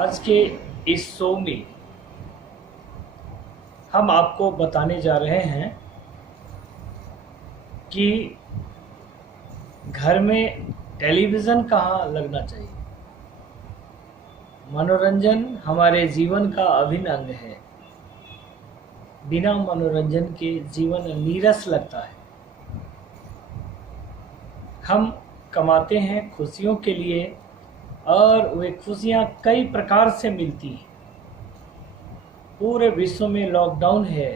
आज के इस शो में हम आपको बताने जा रहे हैं कि घर में टेलीविज़न कहाँ लगना चाहिए। मनोरंजन हमारे जीवन का अभिन्न अंग है। बिना मनोरंजन के जीवन नीरस लगता है। हम कमाते हैं खुशियों के लिए और वे खुशियाँ कई प्रकार से मिलती हैं। पूरे विश्व में लॉकडाउन है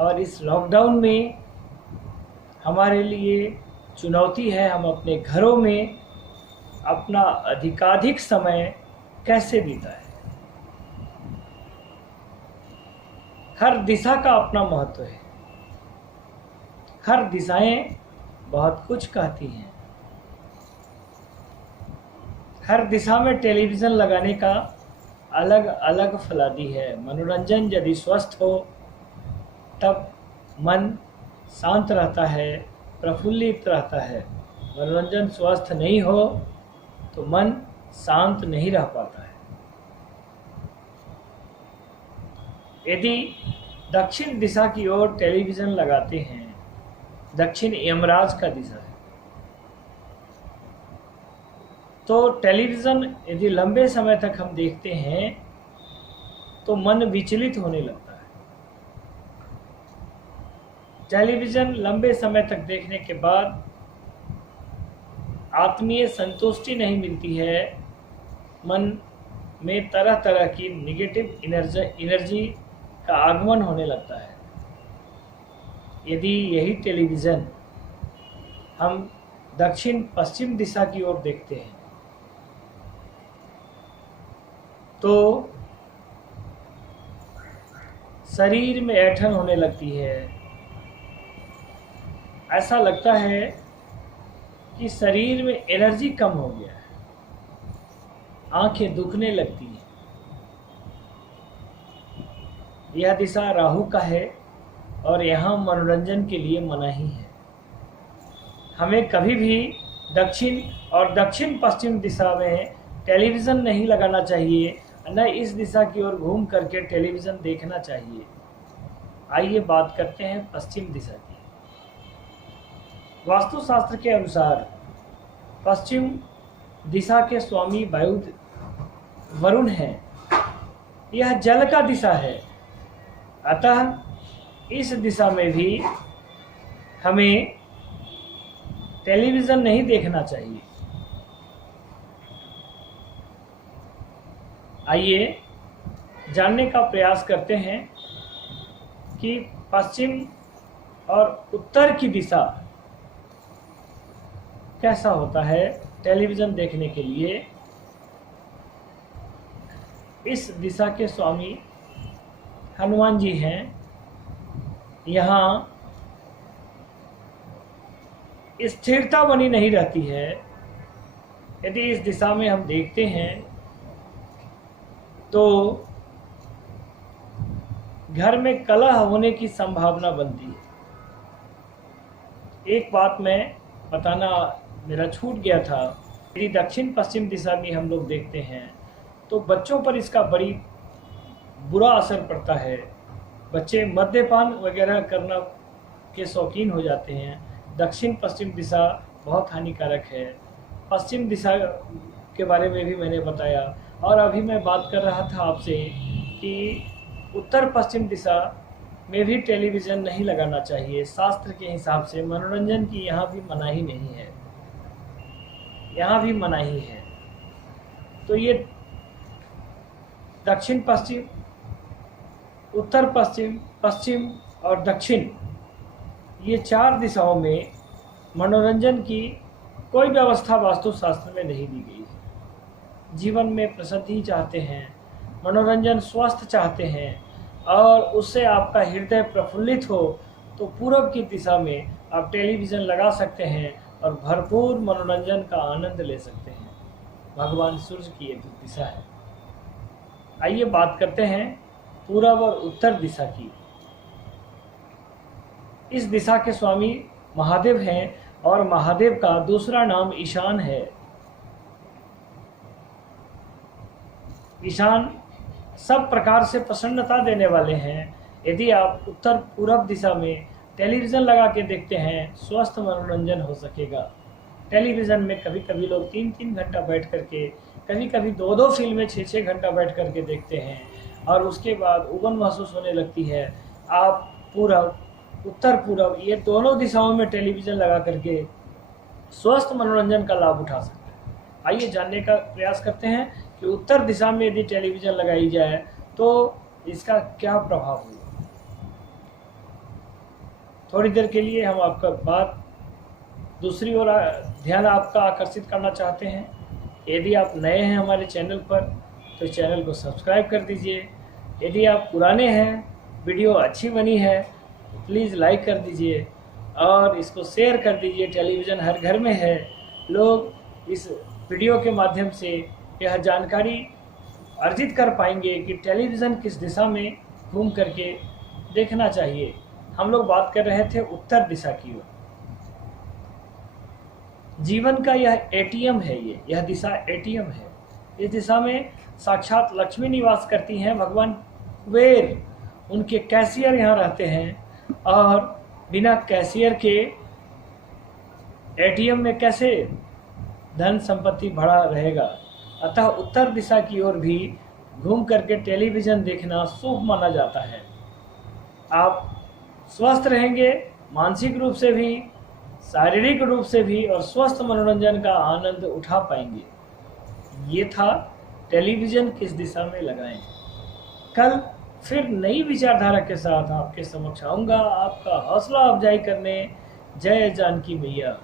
और इस लॉकडाउन में हमारे लिए चुनौती है हम अपने घरों में अपना अधिकाधिक समय कैसे बिताएं। हर दिशा का अपना महत्व है। हर दिशाएं बहुत कुछ कहती हैं। हर दिशा में टेलीविज़न लगाने का अलग अलग फलादी है। मनोरंजन यदि स्वस्थ हो तब मन शांत रहता है, प्रफुल्लित रहता है। मनोरंजन स्वस्थ नहीं हो तो मन शांत नहीं रह पाता है। यदि दक्षिण दिशा की ओर टेलीविज़न लगाते हैं, दक्षिण यमराज का दिशा है, तो टेलीविज़न यदि लंबे समय तक हम देखते हैं तो मन विचलित होने लगता है। टेलीविज़न लंबे समय तक देखने के बाद आत्मीय संतुष्टि नहीं मिलती है। मन में तरह तरह की निगेटिव एनर्जी का आगमन होने लगता है। यदि यही टेलीविज़न हम दक्षिण पश्चिम दिशा की ओर देखते हैं तो शरीर में ऐंठन होने लगती है। ऐसा लगता है कि शरीर में एनर्जी कम हो गया है। आंखें दुखने लगती हैं। यह दिशा राहु का है और यहाँ मनोरंजन के लिए मनाही है। हमें कभी भी दक्षिण और दक्षिण पश्चिम दिशा में टेलीविज़न नहीं लगाना चाहिए, न इस दिशा की ओर घूम करके टेलीविज़न देखना चाहिए। आइए बात करते हैं पश्चिम दिशा की। वास्तुशास्त्र के अनुसार पश्चिम दिशा के स्वामी वायु वरुण हैं। यह जल का दिशा है, अतः इस दिशा में भी हमें टेलीविज़न नहीं देखना चाहिए। आइए जानने का प्रयास करते हैं कि पश्चिम और उत्तर की दिशा कैसा होता है टेलीविज़न देखने के लिए। इस दिशा के स्वामी हनुमान जी हैं। यहाँ स्थिरता बनी नहीं रहती है। यदि इस दिशा में हम देखते हैं तो घर में कलह होने की संभावना बनती है। एक बात मैं बताना मेरा छूट गया था। यदि दक्षिण पश्चिम दिशा में हम लोग देखते हैं तो बच्चों पर इसका बड़ी बुरा असर पड़ता है। बच्चे मद्यपान वगैरह करना के शौकीन हो जाते हैं। दक्षिण पश्चिम दिशा बहुत हानिकारक है। पश्चिम दिशा के बारे में भी मैंने बताया और अभी मैं बात कर रहा था आपसे कि उत्तर पश्चिम दिशा में भी टेलीविज़न नहीं लगाना चाहिए। शास्त्र के हिसाब से मनोरंजन की यहाँ भी मनाही नहीं है, यहाँ भी मनाही है। तो ये दक्षिण पश्चिम, उत्तर पश्चिम, पश्चिम और दक्षिण, ये चार दिशाओं में मनोरंजन की कोई व्यवस्था वास्तुशास्त्र में नहीं दी गई है। जीवन में प्रसिद्धि चाहते हैं, मनोरंजन स्वस्थ चाहते हैं और उससे आपका हृदय प्रफुल्लित हो तो पूरब की दिशा में आप टेलीविज़न लगा सकते हैं और भरपूर मनोरंजन का आनंद ले सकते हैं। भगवान सूर्य की ये दिशा है। आइए बात करते हैं पूरब और उत्तर दिशा की। इस दिशा के स्वामी महादेव हैं और महादेव का दूसरा नाम ईशान है। ईशान सब प्रकार से प्रसन्नता देने वाले हैं। यदि आप उत्तर पूर्व दिशा में टेलीविज़न लगा के देखते हैं, स्वस्थ मनोरंजन हो सकेगा। टेलीविज़न में कभी कभी लोग 3-3 घंटा बैठ करके, कभी कभी 2-2 फिल्में 6-6 घंटा बैठ करके देखते हैं और उसके बाद उबन महसूस होने लगती है। आप पूरब, उत्तर पूरब, ये दोनों दिशाओं में टेलीविज़न लगा करके स्वस्थ मनोरंजन का लाभ उठा सकते हैं। आइए जानने का प्रयास करते हैं कि उत्तर दिशा में यदि टेलीविज़न लगाई जाए तो इसका क्या प्रभाव होगा। थोड़ी देर के लिए हम आपका बात दूसरी ओर ध्यान आपका आकर्षित करना चाहते हैं। यदि आप नए हैं हमारे चैनल पर तो चैनल को सब्सक्राइब कर दीजिए। यदि आप पुराने हैं, वीडियो अच्छी बनी है तो प्लीज़ लाइक कर दीजिए और इसको शेयर कर दीजिए। टेलीविज़न हर घर में है। लोग इस वीडियो के माध्यम से यह जानकारी अर्जित कर पाएंगे कि टेलीविज़न किस दिशा में घूम करके देखना चाहिए। हम लोग बात कर रहे थे उत्तर दिशा की ओर। जीवन का यह एटीएम है। यह दिशा एटीएम है। इस दिशा में साक्षात लक्ष्मी निवास करती हैं। भगवान कुबेर, उनके कैशियर यहाँ रहते हैं और बिना कैशियर के एटीएम में कैसे धन संपत्ति भरा रहेगा। अतः उत्तर दिशा की ओर भी घूम करके टेलीविज़न देखना शुभ माना जाता है। आप स्वस्थ रहेंगे, मानसिक रूप से भी, शारीरिक रूप से भी, और स्वस्थ मनोरंजन का आनंद उठा पाएंगे। ये था टेलीविज़न किस दिशा में लगाएं। कल फिर नई विचारधारा के साथ आपके समक्ष आऊँगा, आपका हौसला अफजाई करने। जय जानकी मैया।